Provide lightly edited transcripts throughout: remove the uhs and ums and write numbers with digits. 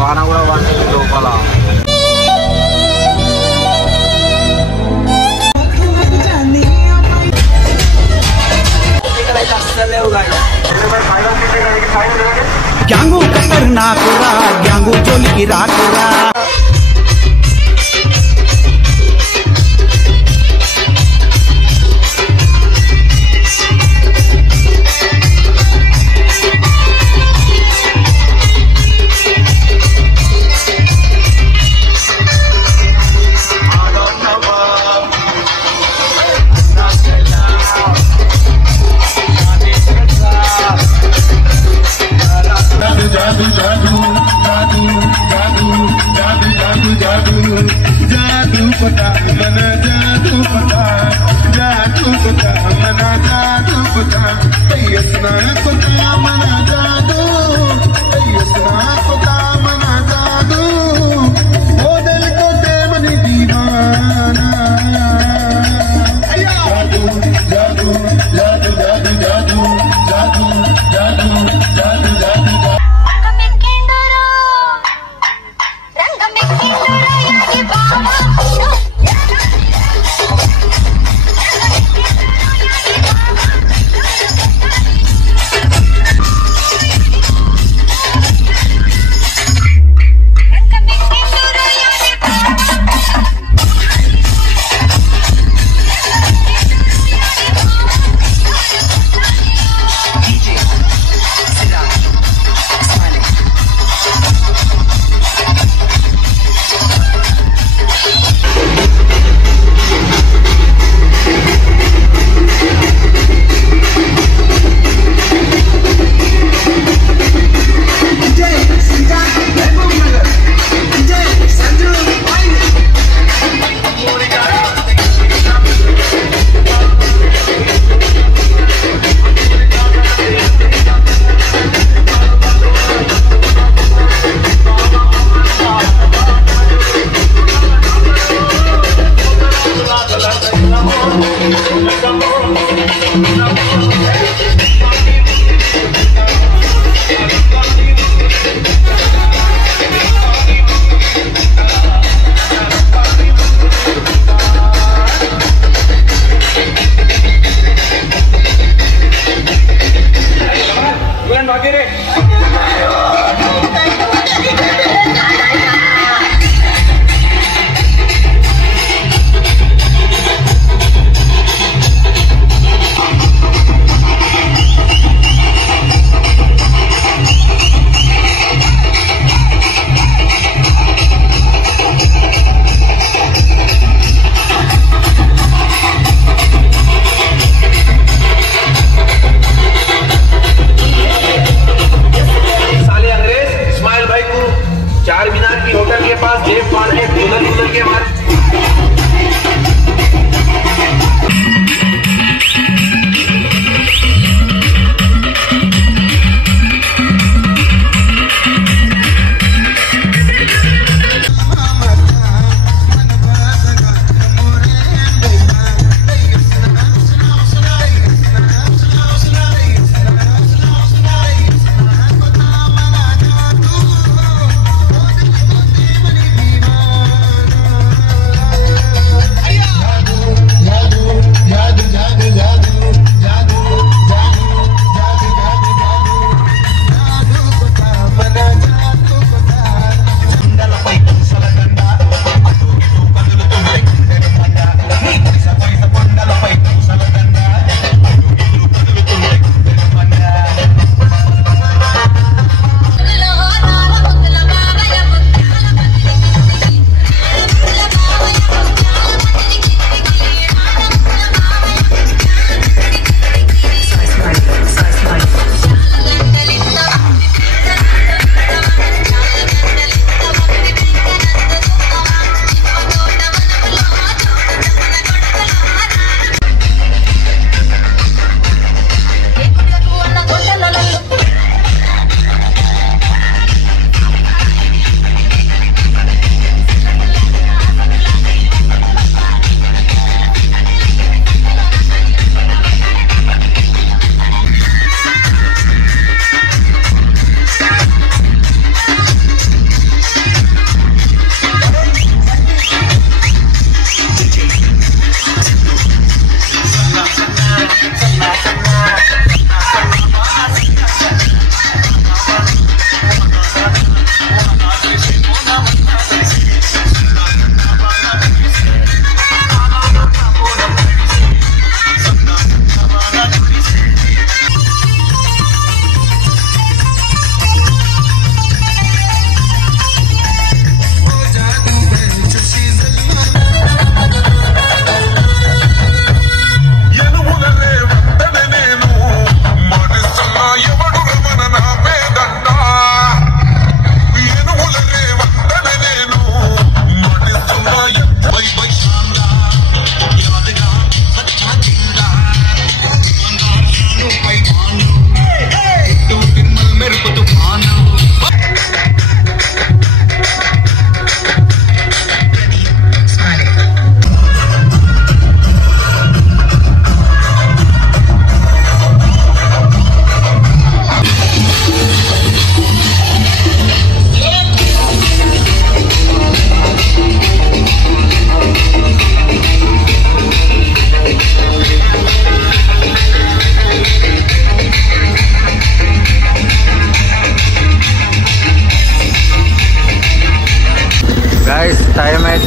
వాన కూడా పడుతుంది లోపల. గ్యాంగు కట్టరు నాకురా, గ్యాంగు జోలికి రాకురా.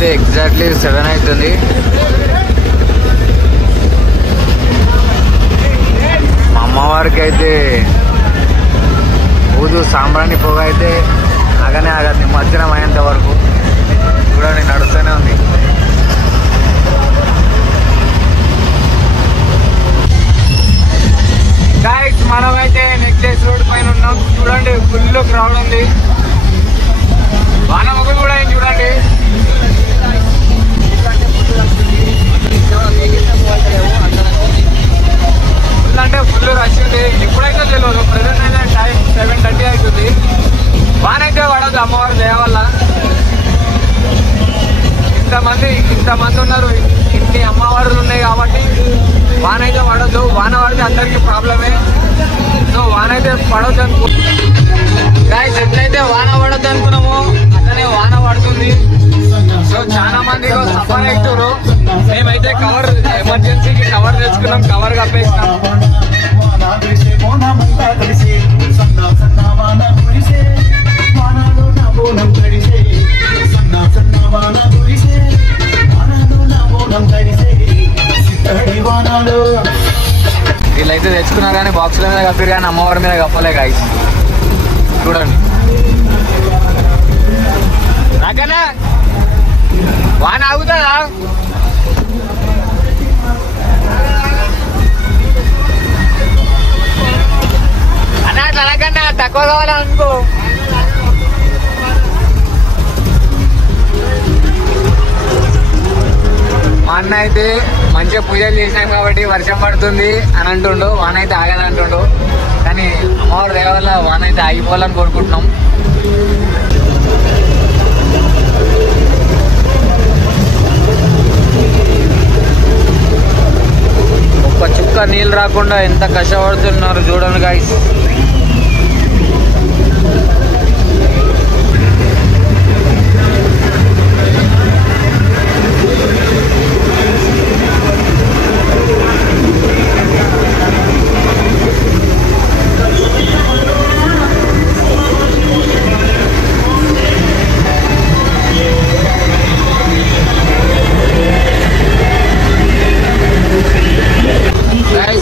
అయితే ఎగ్జాక్ట్లీ 7 అవుతుంది. మా అమ్మవారికి అయితే ఊదు సాంబ్రాణి పొగ అయితే ఆగనే ఆగదు నిమజ్జనం అయ్యేంత వరకు. చూడండి నడుస్తూనే ఉంది. గైస్ మనమైతే నెక్లెస్ రోడ్ పైన ఉన్నాం. చూడండి ఫుల్ క్రౌడ్ ఉంది. వాన మొగ్గులు కూడా ఏం చూడండి. ఫుల్ అంటే ఫుల్ రష్ ఉంది. ఎప్పుడైతే తెలియదు. ప్రజెంట్ అయితే టైం 7:30 అవుతుంది. వాన అయితే పడదు అమ్మవారి దయ వల్ల. ఇంతమంది ఉన్నారు. ఇన్ని అమ్మవారులు ఉన్నాయి కాబట్టి వాన అయితే పడద్దు. వాన పడితే అందరికీ ప్రాబ్లమే. సో వాన అయితే పడవద్దు అనుకో గాయ్స్. ఎట్లయితే వాన పడద్దు అనుకున్నామో అట్లనే వాన పడుతుంది. సో చాలా మంది సఫర్ అవుతారు. మేమైతే కవర్ ఎమర్జెన్సీకి కవర్ తెచ్చుకున్నాం. కవర్ కప్పేసినాం. వీళ్ళైతే తెచ్చుకున్నారు కానీ బాక్సుల మీద కప్పారు కానీ అమ్మవారి మీద కప్పలే గాయ్స్. చూడండి నాకన్నా వాన ఆగుతుందా? అన్నా తనకన్నా తక్కువ కావాలనుకో. మా అన్న అయితే మంచిగా పూజలు చేసినాం కాబట్టి వర్షం పడుతుంది అని అంటుండు. వాన అయితే ఆగదంటుండు. కానీ అమ్మవారి దయ వల్ల వాన అయితే ఆగిపోవాలని కోరుకుంటున్నాం. ఒక్క చుక్క నీళ్ళు రాకుండా ఎంత కష్టపడుతున్నారు చూడండి గాయ్స్.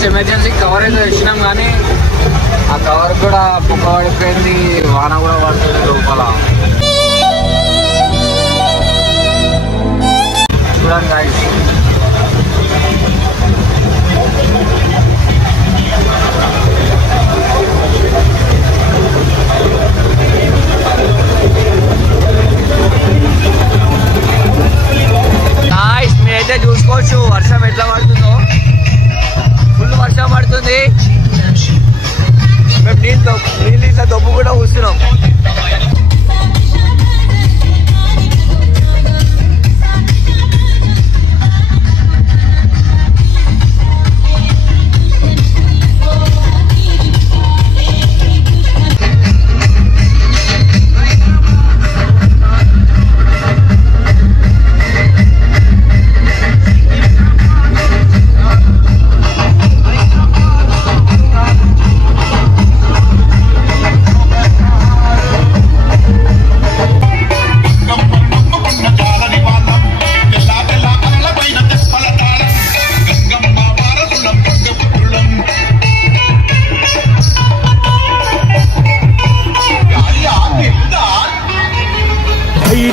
ఎమర్జెన్సీ కవర్ అయితే తెచ్చినాం కానీ ఆ కవర్ కూడా పుక్క పడిపోయింది. వాన కూడా పడుతుంది లోపల. చూడండి గాయ్స్. గాయ్స్ మీరైతే చూసుకోవచ్చు వర్షం ఎట్లా పడుతుందో. ఫుల్ వర్షం పడుతుంది. మేము నీళ్ళు ఇట్లా దొబ్బు కూడా కూస్తున్నాం.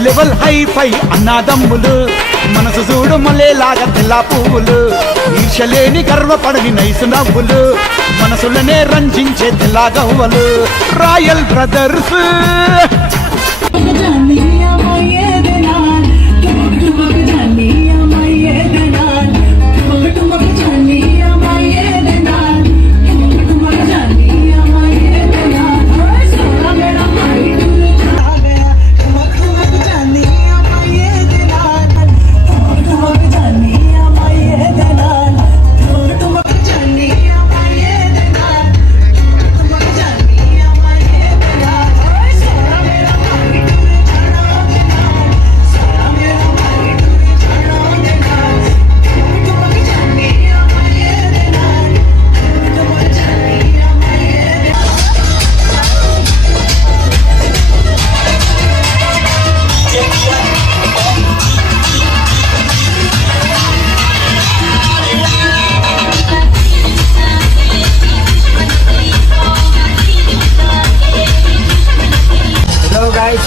లెవెల్ హై ఫై అన్నాదమ్ములు మనసు చూడు మలేలాగా తెల్ల పువ్వులు ఈర్షలేని గర్వపడని నైసు నవ్వులు మనసులనే రంజించే తెల్ల గవ్వలు రాయల్ బ్రదర్స్.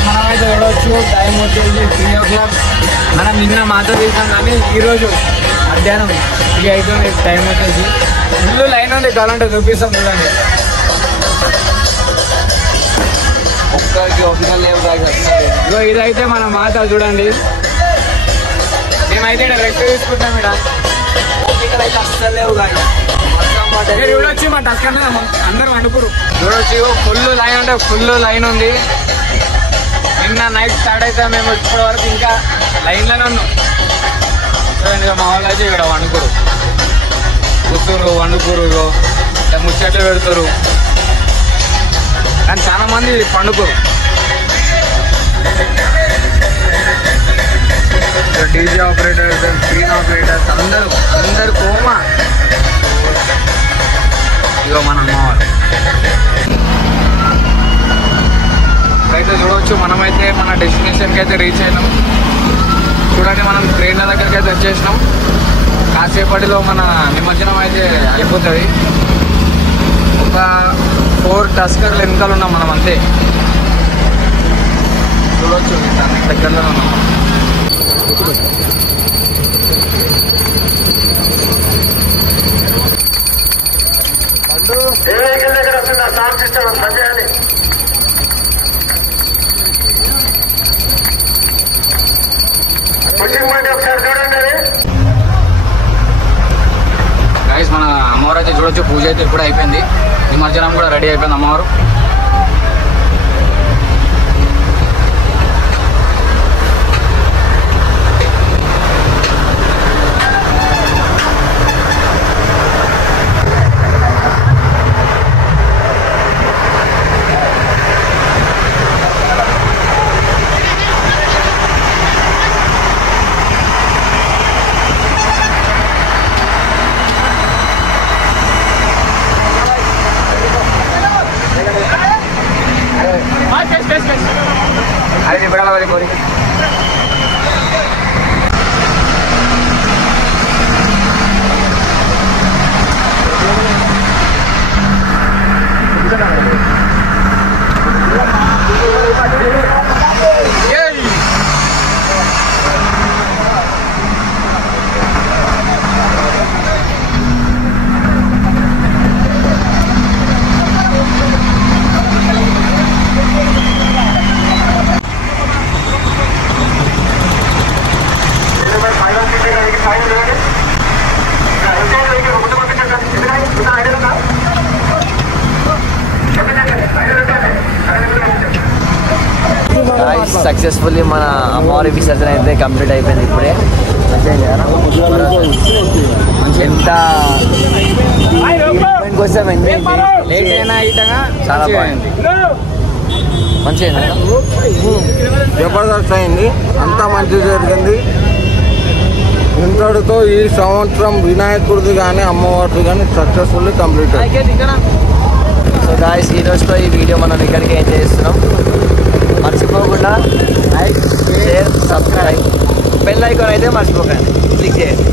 మనమైతే చూడవచ్చు టైం వచ్చేసి 3 o'clock. మనం నిన్న మాతో తీసాం కానీ ఈరోజు మధ్యాహ్నం 3 అవుతుంది టైం వచ్చేసి. ఫుల్ లైన్ ఉంది, కావాలంటే చూపిస్తాం చూడండి. ఇగో ఇదైతే మన మాత చూడండి. మేమైతే ఇక్కడ రెస్ట్ తీసుకుంటాం. ఇక్కడైతే అస్సలు లేవు కానీ చూడొచ్చు మా టక్కనే అందరూ వండుకురు. చూడొచ్చు ఫుల్ లైన్ అంటే ఫుల్ లైన్ ఉంది. నిన్న నైట్ స్టార్ట్ అయితే మేము ఇప్పటి వరకు ఇంకా లైన్లోనే ఉన్నాం. చూడండి మా వాళ్ళు అయితే ఇక్కడ వండుకురు, కూతురు వండుకురు, ముచ్చట్లు పెడతారు. కానీ చాలా మంది పండుకోరు. డీజే ఆపరేటర్స్, స్క్రీన్ ఆపరేటర్స్ అందరు కోమా. ఇగో మన అమ్మవారు అయితే చూడవచ్చు. మనమైతే మన డెస్టినేషన్కి అయితే రీచ్ అయినాం. చూడండి మనం ట్రైన్ల దగ్గరికి అయితే వచ్చేసినాం. కాసేపటిలో మన నిమజ్జనం అయితే అయిపోతుంది. ఒక 4 టస్కర్లు వెనకాల ఉన్నాం మనం అంతే. చూడవచ్చు దగ్గరలో ఉన్నాం. గైస్ మన అమ్మవారు అయితే చూడొచ్చు. పూజ అయితే ఇప్పుడు అయిపోయింది. నిమజ్జనం కూడా రెడీ అయిపోయింది అమ్మవారు. అరే బड़ा वाली कोरी సక్సెస్ఫుల్లీ మన అమ్మవారి విసర్జన అయితే కంప్లీట్ అయిపోయింది. ఇప్పుడే ఎంత కోసం లేట్ అయినా ఇటగా చాలా బాగుంది, మంచిగా జబర్దస్త్ అయింది. అంతా మంచి జరిగింది. ఇంతటితో ఈ సంవత్సరం వినాయకుడిది కానీ అమ్మవారిది కానీ సక్సెస్ఫుల్లీ కంప్లీట్ అయింది. సో గాయ్స్, ఈ రోజుతో ఈ వీడియో మనం ఇక్కడికి ఎంజాయ్ చేస్తున్నాం. మర్చిపోకుండా like, share, subscribe, bell icon అయితే మర్చిపోకండి, క్లిక్ చేయండి.